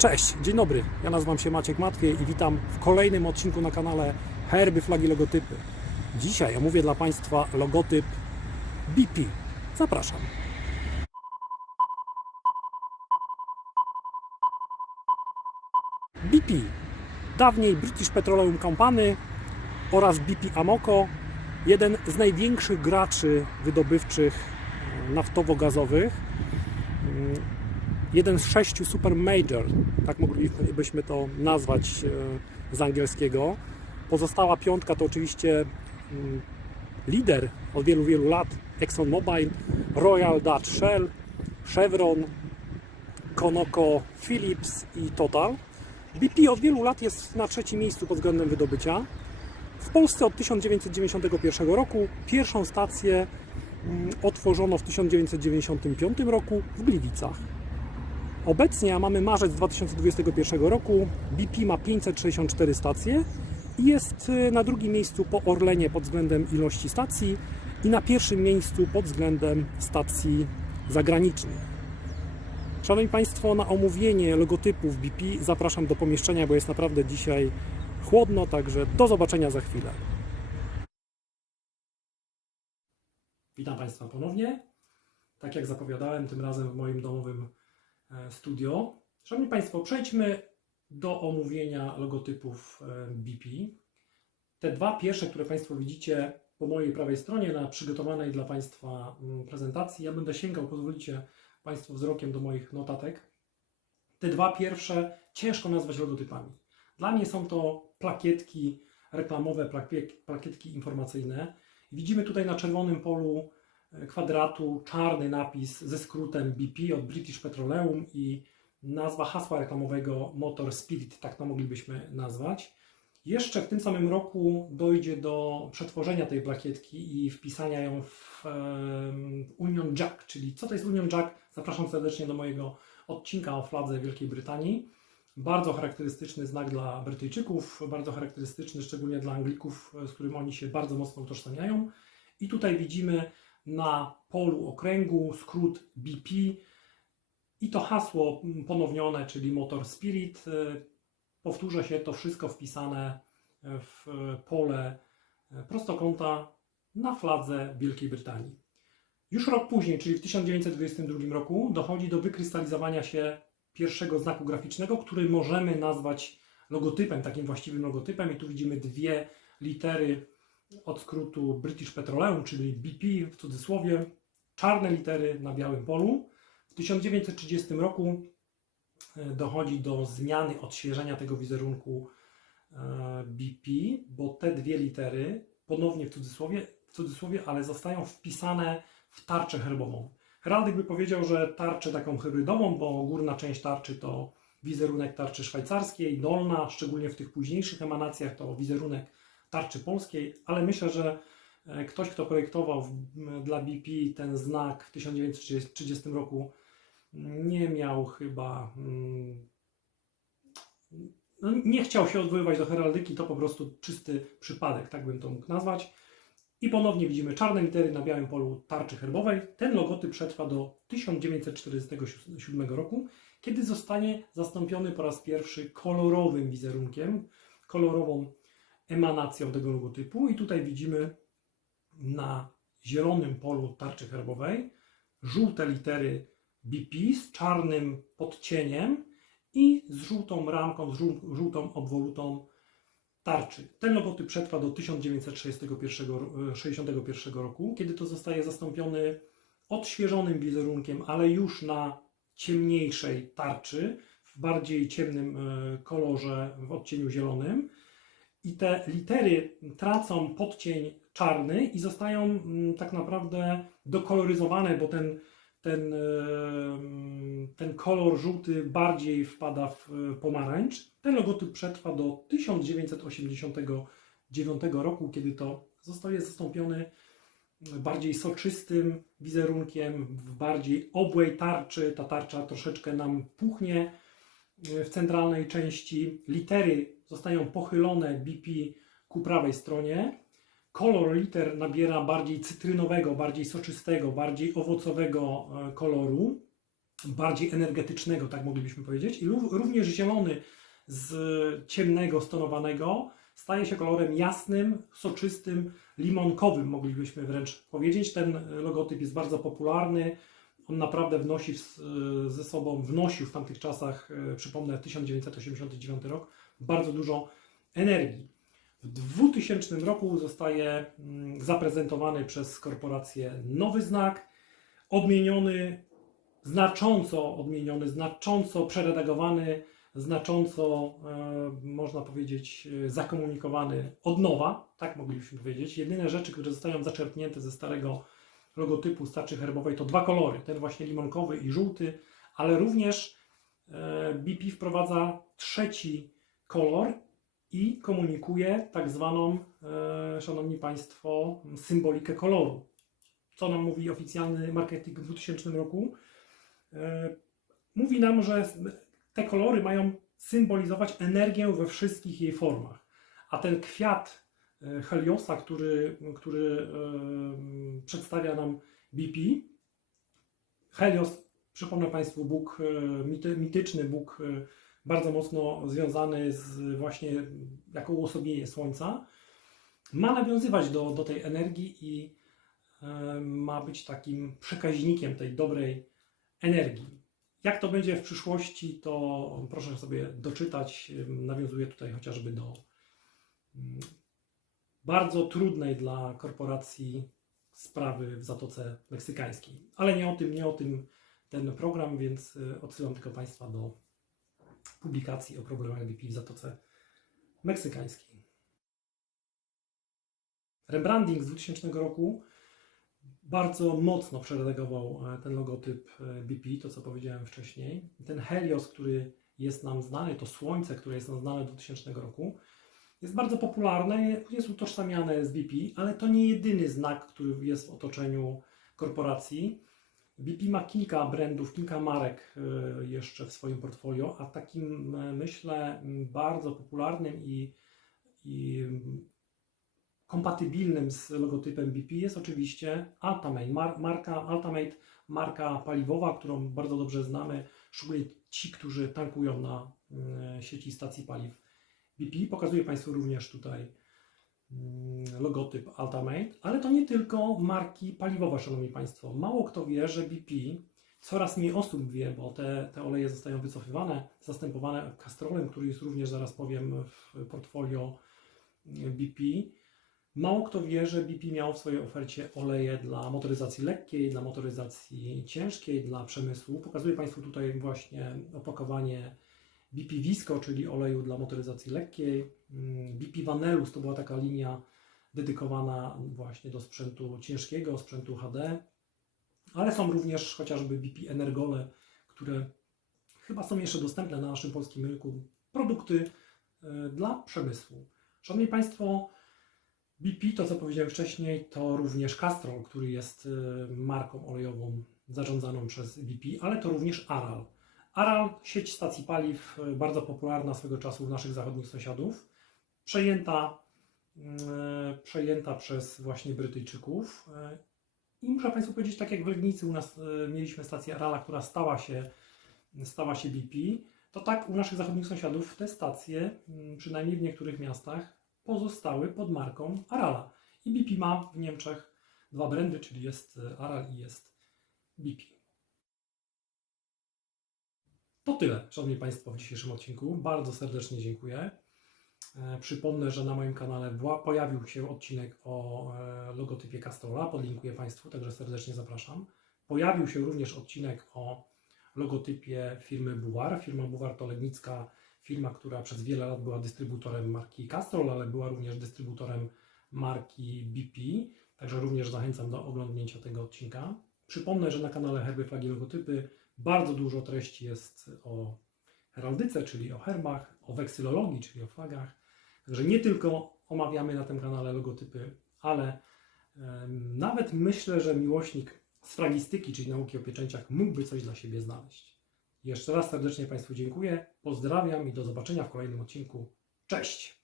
Cześć, dzień dobry. Ja nazywam się Maciek Matwiej i witam w kolejnym odcinku na kanale Herby, Flagi, Logotypy. Dzisiaj omówię dla Państwa logotyp BP. Zapraszam. BP, dawniej British Petroleum Company oraz BP Amoco, jeden z największych graczy wydobywczych e, naftowo-gazowych jeden z sześciu super major, tak moglibyśmy to nazwać e, z angielskiego. Pozostała piątka to oczywiście mm, lider od wielu, wielu lat ExxonMobil, Royal Dutch Shell, Chevron, Conoco Phillips i Total. BP od wielu lat jest na trzecim miejscu pod względem wydobycia. W Polsce od 1991 roku pierwszą stację mm, otworzono w 1995 roku w Gliwicach. Obecnie, a mamy marzec 2021 roku, BP ma 564 stacje i jest y, na drugim miejscu po Orlenie pod względem ilości stacji i na pierwszym miejscu pod względem stacji zagranicznych. Szanowni Państwo, na omówienie logotypów BP zapraszam do pomieszczenia, bo jest naprawdę dzisiaj chłodno, także do zobaczenia za chwilę. Witam Państwa ponownie. Tak jak zapowiadałem, tym razem w moim domowym studio. Szanowni Państwo, przejdźmy do omówienia logotypów e, BP. Te dwa pierwsze, które Państwo widzicie po mojej prawej stronie na przygotowanej dla Państwa mm, prezentacji, ja będę sięgał, pozwolicie Państwo wzrokiem do moich notatek. Te dwa pierwsze ciężko nazwać logotypami. Dla mnie są to plakietki reklamowe, plakiet- plakietki informacyjne. Widzimy tutaj na czerwonym polu e, kwadratu czarny napis ze skrótem BP od British Petroleum i nazwa hasła reklamowego Motor Spirit, tak to moglibyśmy nazwać. Jeszcze w tym samym roku dojdzie do przetworzenia tej plakietki i wpisania ją w Union Jack, czyli co to jest Union Jack? Zapraszam serdecznie do mojego odcinka o fladze Wielkiej Brytanii. Bardzo charakterystyczny znak dla Brytyjczyków, bardzo charakterystyczny szczególnie dla Anglików, z którym oni się bardzo mocno utożsamiają. I tutaj widzimy na polu okręgu skrót BP i to hasło ponownione, czyli Motor Spirit. Y, Powtórzę się, to wszystko wpisane w pole prostokąta na fladze Wielkiej Brytanii. Już rok później, czyli w 1922 roku, dochodzi do wykrystalizowania się pierwszego znaku graficznego, który możemy nazwać logotypem, takim właściwym logotypem. I tu widzimy dwie litery od skrótu British Petroleum, czyli BP w cudzysłowie, czarne litery na białym polu. W 1930 roku e, dochodzi do zmiany, odświeżenia tego wizerunku e, BP, bo te dwie litery, ponownie w cudzysłowie, w cudzysłowie, ale zostają wpisane w tarczę herbową. Heraldyk by powiedział, że tarczę taką hybrydową, bo górna część tarczy to wizerunek tarczy szwajcarskiej, dolna, szczególnie w tych późniejszych emanacjach, to wizerunek tarczy polskiej, ale myślę, że e, ktoś, kto projektował dla BP ten znak w 1930 roku, nie miał chyba. mm, No, nie chciał się odwoływać do heraldyki, to po prostu czysty przypadek, tak bym to mógł nazwać. I ponownie widzimy czarne litery na białym polu tarczy herbowej. Ten logotyp przetrwa do 1947 roku, kiedy zostanie zastąpiony po raz pierwszy kolorowym wizerunkiem, kolorową emanacją tego logotypu. I tutaj widzimy na zielonym polu tarczy herbowej żółte litery BP z czarnym podcieniem i z żółtą ramką, z żół- żółtą obwolutą tarczy. Ten logotyp przetrwa do 1961 roku, kiedy to zostaje zastąpiony odświeżonym wizerunkiem, ale już na ciemniejszej tarczy, w bardziej ciemnym e, kolorze, w odcieniu zielonym. I te litery tracą podcień czarny i zostają mm, tak naprawdę dokoloryzowane, bo ten, ten, e, mm, ten kolor żółty bardziej wpada w e, pomarańcz. Ten logotyp przetrwa do 1989 roku, kiedy to zostaje zastąpiony bardziej soczystym wizerunkiem, w bardziej obłej tarczy. Ta tarcza troszeczkę nam puchnie e, w centralnej części. Litery zostają pochylone BP ku prawej stronie. Kolor liter nabiera bardziej cytrynowego, bardziej soczystego, bardziej owocowego e, koloru. bardziej energetycznego, tak moglibyśmy powiedzieć. I ró- również zielony z ciemnego, stonowanego staje się kolorem jasnym, soczystym, limonkowym, moglibyśmy wręcz powiedzieć. Ten logotyp jest bardzo popularny. On naprawdę wnosi w, ze sobą, wnosił w tamtych czasach, e, przypomnę, 1989 rok, bardzo dużo energii. W 2000 roku zostaje mm, zaprezentowany przez korporację nowy znak, odmieniony, znacząco odmieniony, znacząco przeredagowany, znacząco, e, można powiedzieć, e, zakomunikowany od nowa, tak moglibyśmy powiedzieć. Jedyne rzeczy, które zostają zaczerpnięte ze starego logotypu starczy herbowej to dwa kolory, ten właśnie limonkowy i żółty, ale również e, BP wprowadza trzeci kolor i komunikuje tak zwaną, e, szanowni państwo, symbolikę koloru. Co nam mówi oficjalny marketing w 2000 roku? E, Mówi nam, że te kolory mają symbolizować energię we wszystkich jej formach. A ten kwiat e, Heliosa, który, który przedstawia nam BP, Helios, przypomnę Państwu, Bóg, mity, mityczny Bóg, bardzo mocno związany z właśnie jako uosobienie Słońca, ma nawiązywać do, do tej energii i e, ma być takim przekaźnikiem tej dobrej energii. Jak to będzie w przyszłości, to proszę sobie doczytać. Nawiązuję tutaj chociażby do mm, bardzo trudnej dla korporacji sprawy w Zatoce Meksykańskiej. Ale nie o tym, nie o tym ten program, więc y, odsyłam tylko Państwa do publikacji o problemach BP w Zatoce Meksykańskiej. Rebranding z 2000 roku bardzo mocno przeredagował e, ten logotyp e, BP, to co powiedziałem wcześniej. Ten Helios, który jest nam znany, to słońce, które jest nam znane do 2000 roku, jest bardzo popularne, jest utożsamiane z BP, ale to nie jedyny znak, który jest w otoczeniu korporacji. BP ma kilka brandów, kilka marek e, jeszcze w swoim portfolio, a takim e, myślę bardzo popularnym i, i kompatybilnym z logotypem BP jest oczywiście Altamate. Mar- marka Altamate, marka paliwowa, którą bardzo dobrze znamy, szczególnie ci, którzy tankują na mm, sieci stacji paliw BP. Pokazuję Państwu również tutaj logotyp Altamate, ale to nie tylko marki paliwowe, Szanowni Państwo. Mało kto wie, że BP, coraz mniej osób wie, bo te, te oleje zostają wycofywane, zastępowane kastrolem, który jest również, zaraz powiem, w portfolio BP. Mało kto wie, że BP miał w swojej ofercie oleje dla motoryzacji lekkiej, dla motoryzacji ciężkiej, dla przemysłu. Pokazuję Państwu tutaj właśnie opakowanie BP Visco, czyli oleju dla motoryzacji lekkiej. Mm, BP Vanellus to była taka linia dedykowana właśnie do sprzętu ciężkiego, sprzętu HD, ale są również chociażby BP Energole, które chyba są jeszcze dostępne na naszym polskim rynku. Produkty e, dla przemysłu. Szanowni Państwo, BP, to co powiedziałem wcześniej, to również Castrol, który jest e, marką olejową zarządzaną przez BP, ale to również Aral. Aral, sieć stacji paliw, e, bardzo popularna swego czasu u naszych zachodnich sąsiadów, przejęta, e, przejęta przez właśnie Brytyjczyków. E, I muszę Państwu powiedzieć, tak jak w Legnicy u nas mieliśmy stację Arala, która stała się, stała się BP, to tak u naszych zachodnich sąsiadów te stacje, m, przynajmniej w niektórych miastach, pozostały pod marką Arala. I BP ma w Niemczech dwa brandy, czyli jest Aral i jest BP. To tyle, Szanowni Państwo, w dzisiejszym odcinku. Bardzo serdecznie dziękuję. E, Przypomnę, że na moim kanale pojawił się odcinek o e, logotypie Castrola, podlinkuję Państwu, także serdecznie zapraszam. Pojawił się również odcinek o logotypie firmy Buwar. Firma Buwar to legnicka firma, która przez wiele lat była dystrybutorem marki Castrol, ale była również dystrybutorem marki BP, także również zachęcam do oglądnięcia tego odcinka. Przypomnę, że na kanale Herby, Flagi, Logotypy bardzo dużo treści jest o heraldyce, czyli o herbach, o weksylologii, czyli o flagach. Także nie tylko omawiamy na tym kanale logotypy, ale nawet myślę, że miłośnik sfragistyki, czyli nauki o pieczęciach, mógłby coś dla siebie znaleźć. Jeszcze raz serdecznie Państwu dziękuję, pozdrawiam i do zobaczenia w kolejnym odcinku. Cześć!